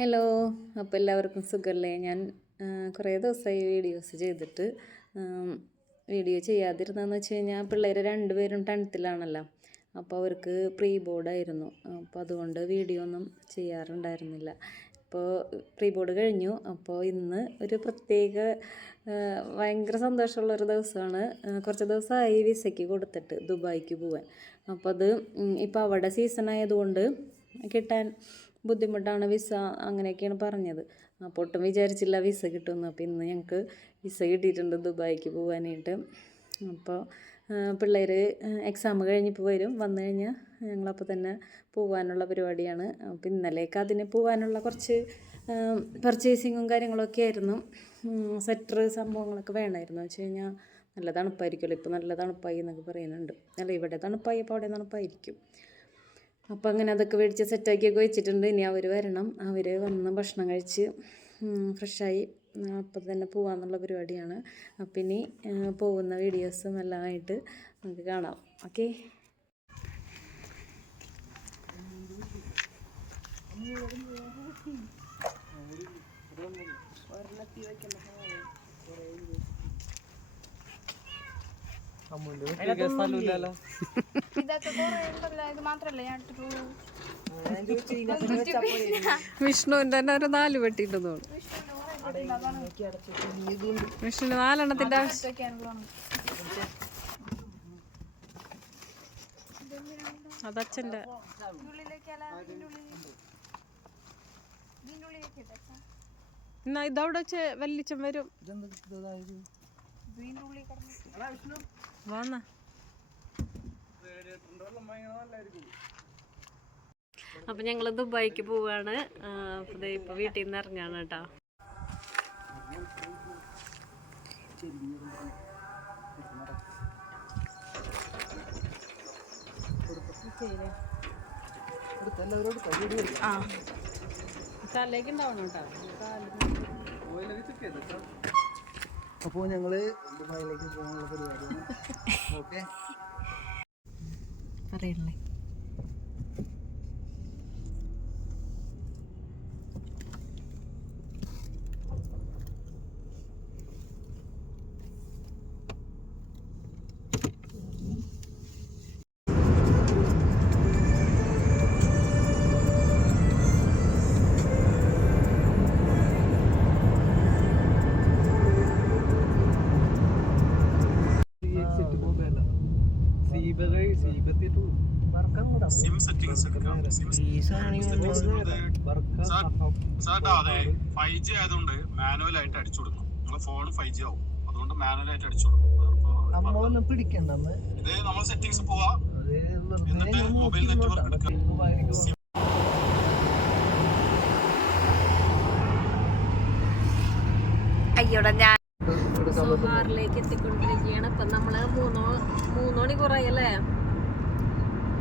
Hello, അപ്പോൾ എല്ലാവർക്കും സുഖമല്ലേ? ഞാൻ കുറേ ദിവസമായി വീഡിയോസ് ചെയ്തിട്ട്. വീഡിയോ ചെയ്യാതിരുന്നതെന്ന് വെച്ച് കഴിഞ്ഞാൽ പിള്ളേർ രണ്ടുപേരും 10th-ലാണല്ലോ. അപ്പോൾ അവർക്ക് പ്രീ ബോർഡായിരുന്നു. അപ്പോൾ അതുകൊണ്ട് വീഡിയോ ഒന്നും ചെയ്യാറുണ്ടായിരുന്നില്ല. ഇപ്പോൾ പ്രീ ബോർഡ് കഴിഞ്ഞു. അപ്പോൾ ഇന്ന് ഒരു പ്രത്യേക ഭയങ്കര സന്തോഷമുള്ളൊരു ദിവസമാണ്. കുറച്ച് ദിവസമായി വിസയ്ക്ക് കൊടുത്തിട്ട് ദുബായിക്ക് പോകാൻ. അപ്പോൾ അത് ഇപ്പോൾ അവിടെ സീസൺ ആയതുകൊണ്ട് കിട്ടാൻ ബുദ്ധിമുട്ടാണ് വിസ, അങ്ങനെയൊക്കെയാണ് പറഞ്ഞത്. അപ്പോൾ ഒട്ടും വിചാരിച്ചില്ല വിസ കിട്ടുമെന്ന്. അപ്പോൾ ഇന്ന് ഞങ്ങൾക്ക് വിസ കിട്ടിയിട്ടുണ്ട് ദുബായിക്ക് പോകാനായിട്ട്. അപ്പോൾ പിള്ളേർ എക്സാം കഴിഞ്ഞിപ്പോൾ വരും. വന്നു കഴിഞ്ഞാൽ ഞങ്ങളപ്പോൾ തന്നെ പോകാനുള്ള പരിപാടിയാണ്. അപ്പോൾ ഇന്നലേക്ക് അതിന് പോകാനുള്ള കുറച്ച് പർച്ചേസിങ്ങും കാര്യങ്ങളൊക്കെ ആയിരുന്നു. സ്വെറ്റർ സംഭവങ്ങളൊക്കെ വേണമായിരുന്നു. വെച്ച് കഴിഞ്ഞാൽ നല്ല തണുപ്പായിരിക്കുമല്ലോ. ഇപ്പോൾ നല്ല തണുപ്പായി എന്നൊക്കെ പറയുന്നുണ്ട്. അല്ല, ഇവിടെ തണുപ്പായി, അപ്പോൾ അവിടെ തണുപ്പായിരിക്കും. അപ്പോൾ അങ്ങനെ അതൊക്കെ മേടിച്ച് സെറ്റാക്കിയൊക്കെ വെച്ചിട്ടുണ്ട്. ഇനി അവർ വരണം. അവർ വന്ന് ഭക്ഷണം കഴിച്ച് ഫ്രഷായി അപ്പം തന്നെ പോകാമെന്നുള്ള പരിപാടിയാണ്. അപ്പം ഇനി പോകുന്ന വീഡിയോസും എല്ലാമായിട്ട് നമുക്ക് കാണാം. ഓക്കെ. വിഷ്ണുവിന്റെ തന്നെ ഒരു 4 വെട്ടിണ്ടെന്ന് തോന്നുന്നു. വിഷ്ണു 4 ആവശ്യം. അതച്ഛൻ്റെ എന്നാ ഇതവിടെ വെച്ച് വല്ലിച്ചൻ വരും. വാന്ന അപ്പം ഞങ്ങൾ ദുബായിക്ക് പോവാണ്. അപ്പോൾ ഇപ്പോൾ വീട്ടിൽ നിന്ന് ഇറങ്ങാണ് കേട്ടോ. ആ കാലിലേക്ക് ഉണ്ടാവണം കേട്ടോ. അപ്പോൾ ഞങ്ങള് ദുബായിലേക്ക് പോകാനുള്ള പരിപാടിയാണ്. ഓക്കെ, പറയല്ലേ. സിം സെറ്റിംഗ്സ് അതെ 5G ആയതുകൊണ്ട് മാനുവൽ ആയിട്ട് അടിച്ചു കൊടുക്കും. നിങ്ങളെ ഫോൺ 5G ആവും, അതുകൊണ്ട് മാനുവൽ ആയിട്ട് അടിച്ചു കൊടുക്കും. ഇത് നമ്മൾ സെറ്റിംഗ്സ് പോവാ, എന്നിട്ട് മൊബൈൽ നെറ്റ്വർക്ക് എടുക്കുക. അയ്യോടാ, ഞാൻ സോഹാറിലേക്ക് എത്തിക്കൊണ്ടിരിക്കുകയാണ്. ഇപ്പം നമ്മൾ 3 മണി കുറയല്ലേ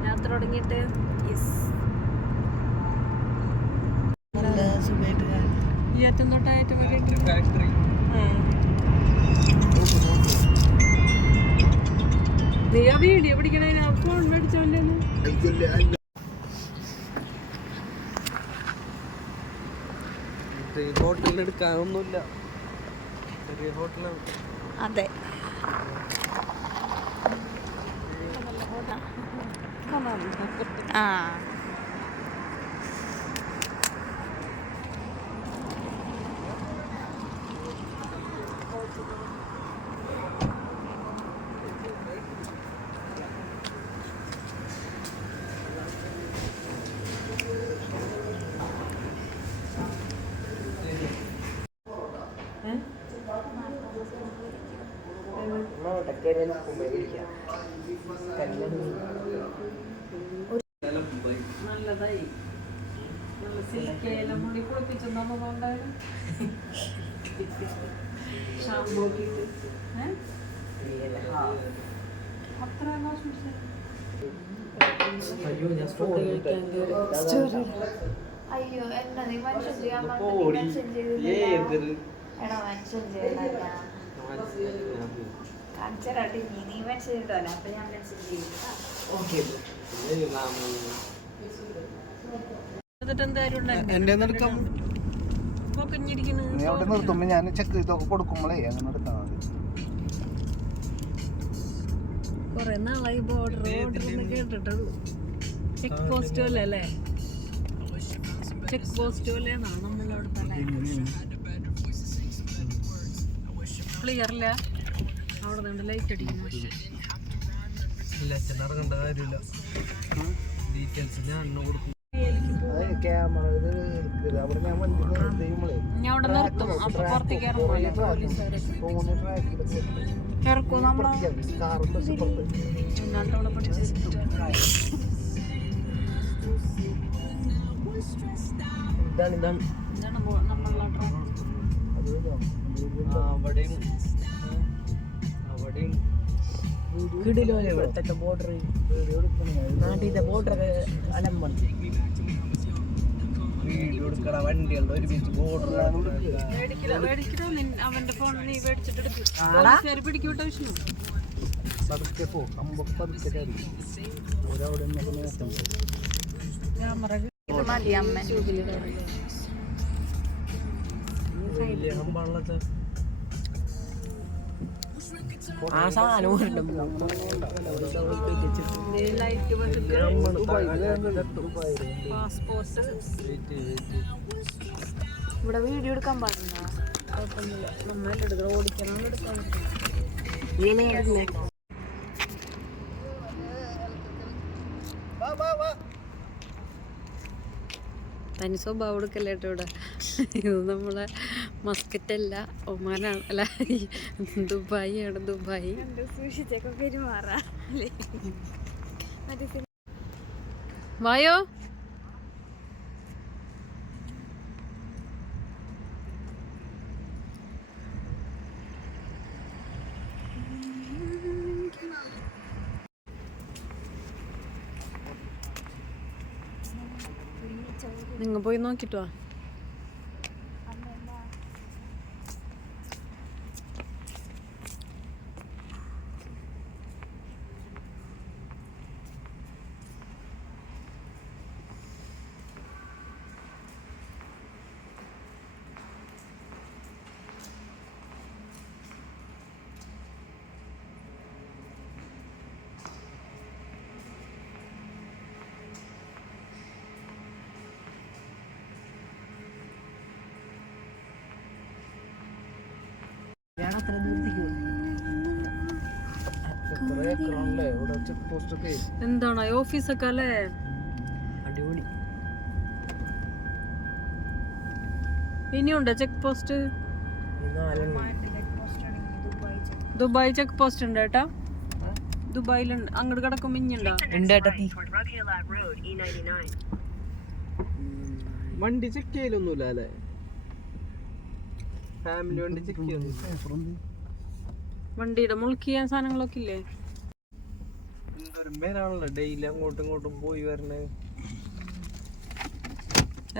യാത്ര തുടങ്ങിയിട്ട്. ഏറ്റവും തൊട്ടായിട്ട് വീഡിയോ പിടിക്കണേ. ഫോൺ മേടിച്ചോൻ്റെ ഹോട്ടലിൽ എടുക്കാനൊന്നുമില്ല, ചെറിയ ഹോട്ടലാണ്. അതെ, ആ നല്ലതായി. നല്ല സിൽക്കേലം മുടി കുളിപ്പിച്ചെന്നുണ്ടായിരുന്നു. ഷാമ്പൂ അത്ര അയ്യോ എന്നാ നീ മനുഷ്യൻ ചെയ്യാൻ മനുഷ്യൻ ചെയ്തില്ല. കാണിച്ചാട്ടി നീ മനുഷ്യൻ ചെയ്തോല. അപ്പൊ ഞാൻ മനുഷ്യൻ ചെയ്യും. എന്നിട്ട് എന്തായാലും എന്റെ എടുക്കാം. നീ അവിടെ നിർത്തുമ്പോ ഞാൻ ചെക്ക് ഇതൊക്കെ കൊടുക്കുമ്പോഴേ അങ്ങനെ എടുത്താൽ മതി. കൊറേ നാളായി ബോർഡർ കേട്ടിട്ടുള്ളൂ. ചെക്ക് പോസ്റ്റ് പോലെ അല്ലേ? ചെക്ക് പോസ്റ്റ് പോലെയാണോ നമ്മളവിടെ ക്ലിയർ ഇല്ല? അവിടെ നിന്ന് ലൈറ്റ് അടിക്കുന്നു. ഇറങ്ങേണ്ട കാര്യമില്ല. ഡീറ്റെയിൽസ് ഞാൻ കൊടുക്കും. ക്യാമറ അവിടെ ഞാൻ വണ്ടി നിർത്തുമ്പോഴേ ഞാൻ അവിടെ നിർത്തും. അപ്പൊ പുറത്തേക്ക് ഇറങ്ങുമല്ലോ ഫോണ് ട്രാക്ക് ഇറക്കും നമ്മളെ. കാറും ബസ് പുറത്ത് എന്നിട്ട് അവിടെ പിടിച്ച് ഇതാണ് ഇതാണ് നമ്മളെ ബോർഡർ നാട്ടിലെ ബോർഡർ അലമ്പാണ്. വീഡിയോ എടുക്കണ വണ്ടികളുടെ ഒരുമിച്ച് ബോർഡർ അവന്റെ ഫോൺ നീ മേടിച്ചിട്ട് പിടിക്കൂട്ട വിഷ്ണു. പതുക്കെ പോ, പതുക്കെ കയറി ഒരവിടെ നോക്കാം. ക്യാമറ മതി അമ്മ. ആ സാധനം പാസ്പോർട്ട് ഇവിടെ വീഡിയോ എടുക്കാൻ പാടില്ല. കുഴപ്പമൊന്നുമില്ല. നമ്മളെടുക്കണം, ഓടിക്കണം, എടുക്കാൻ. തനി സ്വഭാവം എടുക്കല്ലേ കേട്ടോ ഇവിടെ. ഇത് നമ്മളെ മസ്കറ്റല്ല, ഒമാനാണ്. അല്ല, ദുബായി ആണ്. ദുബായി സൂക്ഷിച്ചൊക്കെ പെരുമാറാ. വായോ. നിങ്ങൾ പോയി നോക്കിട്ടോ. എന്താണ് ഓഫീസൊക്കെ അല്ലേ? അടിപൊളി. ഇനിയുണ്ടോ check post? Dubai check post ഉണ്ട് ഏട്ടാ. ദുബായിലുണ്ട്. അങ്ങോട്ട് കിടക്കുമ്പോ ഇഞ്ഞുണ്ടോ? വണ്ടി ചെക്ക് ചെയ്യലൊന്നുമില്ല അല്ലേ? ഫാമിലി വണ്ടി ചെക്ക് ചെയ്യുന്നു. വണ്ടിയുടെ മുൾക്ക് ചെയ്യാൻ സാധനങ്ങളൊക്കെ ഇല്ലേ? പേരാണല്ലോ ഡെയിലി അങ്ങോട്ടും ഇങ്ങോട്ടും പോയി വരണേ.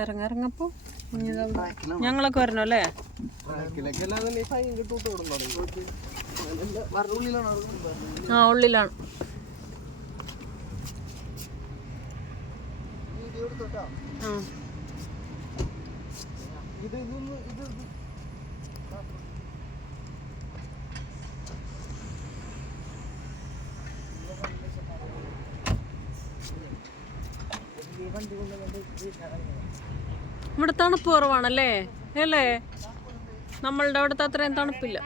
ഇറങ്ങപ്പോ ഞങ്ങളൊക്കെ വരണോ അല്ലേ? ആ, ഉള്ളിലാണ്. ആ, ഇവിടെ തണുപ്പ് കുറവാണല്ലേ? അല്ലേ? നമ്മളുടെ അവിടുത്തെ അത്രയും തണുപ്പില്ല.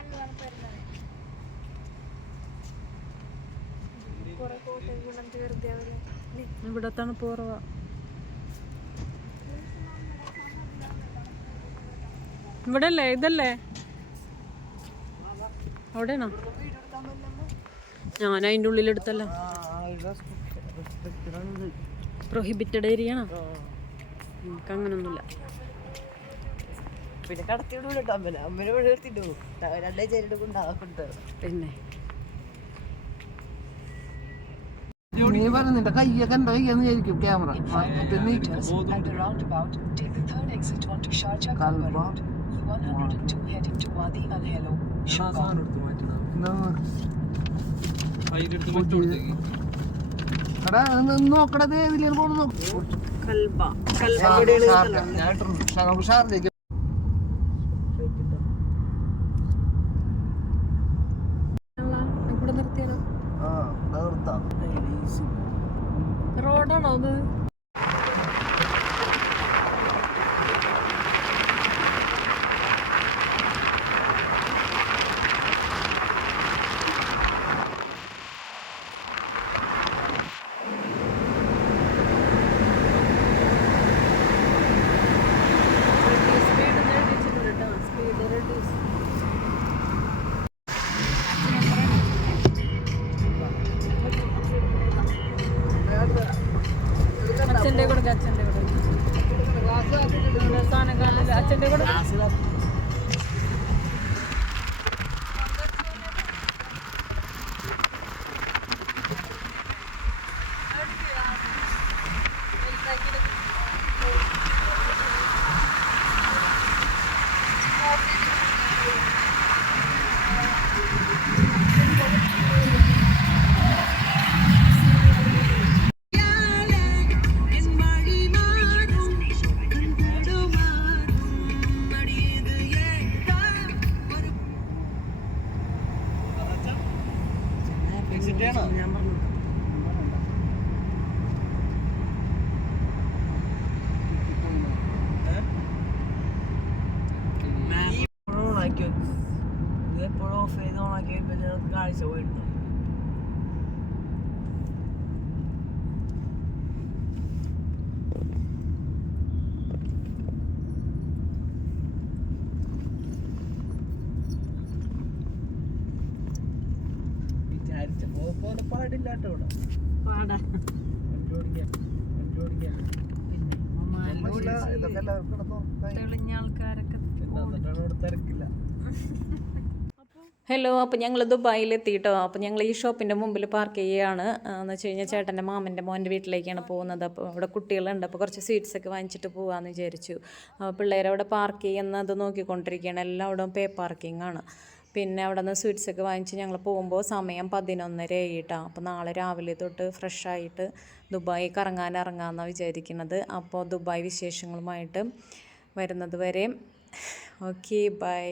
ഇവിടെ തണുപ്പ് കുറവാ. ഇവിടെ അല്ലേ? ഇതല്ലേ? അവിടെയാണോ? ഞാൻ അതിൻ്റെ ഉള്ളിൽ എടുത്തല്ലോ. പ്രൊഹിബിറ്റഡ് ഏരിയ ആണോ? നമുക്ക് അങ്ങനൊന്നുമില്ല. പിന്നെ കടത്തിവിടൂട്ടോ അമ്മനെ. അമ്മനെ ഇവിടെ നിർത്തിട്ടു രണ്ടേ ചേരിട്ട് പിന്നെ നീ പറഞ്ഞിട്ട് കയ്യൊക്കെ എന്റെ കയ്യെന്ന് വിചാരിക്കും ക്യാമറ. നോക്കണത് ഇതിലേക്ക് കൽബ ഷാറിലേക്ക് ഞാൻ പറഞ്ഞു ഓണാക്കി വെക്കും ഇത് എപ്പോഴും ഓഫ് ചെയ്ത് ഓണാക്കി വെക്കുമ്പോൾ കാഴ്ച പോയിട്ടുണ്ടോ വിചാരിച്ചപ്പോ പോലെ പാടില്ലാട്ടോ ഇവിടെ പാടാ ഇതൊക്കെ എല്ലാവർക്കും കിടന്നു തെളിഞ്ഞ ആൾക്കാരൊക്കെ തിരക്കില്ല ഹലോ, അപ്പോൾ ഞങ്ങൾ ദുബായിലെത്തിയിട്ടോ. അപ്പോൾ ഞങ്ങൾ ഈ ഷോപ്പിൻ്റെ മുമ്പിൽ പാർക്ക് ചെയ്യുകയാണ്. എന്ന് വെച്ച് കഴിഞ്ഞാൽ ചേട്ടൻ്റെ മാമൻ്റെ മോൻ്റെ വീട്ടിലേക്കാണ് പോകുന്നത്. അപ്പോൾ അവിടെ കുട്ടികളുണ്ട്, അപ്പോൾ കുറച്ച് സ്വീറ്റ്സൊക്കെ വാങ്ങിച്ചിട്ട് പോകാമെന്ന് വിചാരിച്ചു. അപ്പോൾ പിള്ളേരവിടെ പാർക്ക് ചെയ്യുന്നത് നോക്കിക്കൊണ്ടിരിക്കുകയാണ്. എല്ലായിടവും പേ പാർക്കിംഗ് ആണ്. പിന്നെ അവിടെ നിന്ന് സ്വീറ്റ്സൊക്കെ വാങ്ങിച്ച് ഞങ്ങൾ പോകുമ്പോൾ സമയം 11:30 ആയിട്ടാണ്. അപ്പോൾ നാളെ രാവിലെ തൊട്ട് ഫ്രഷായിട്ട് ദുബായി ഇറങ്ങാമെന്നാണ് വിചാരിക്കുന്നത്. അപ്പോൾ ദുബായ് വിശേഷങ്ങളുമായിട്ട് വരുന്നത് വരെ ഓക്കെ, ബൈ.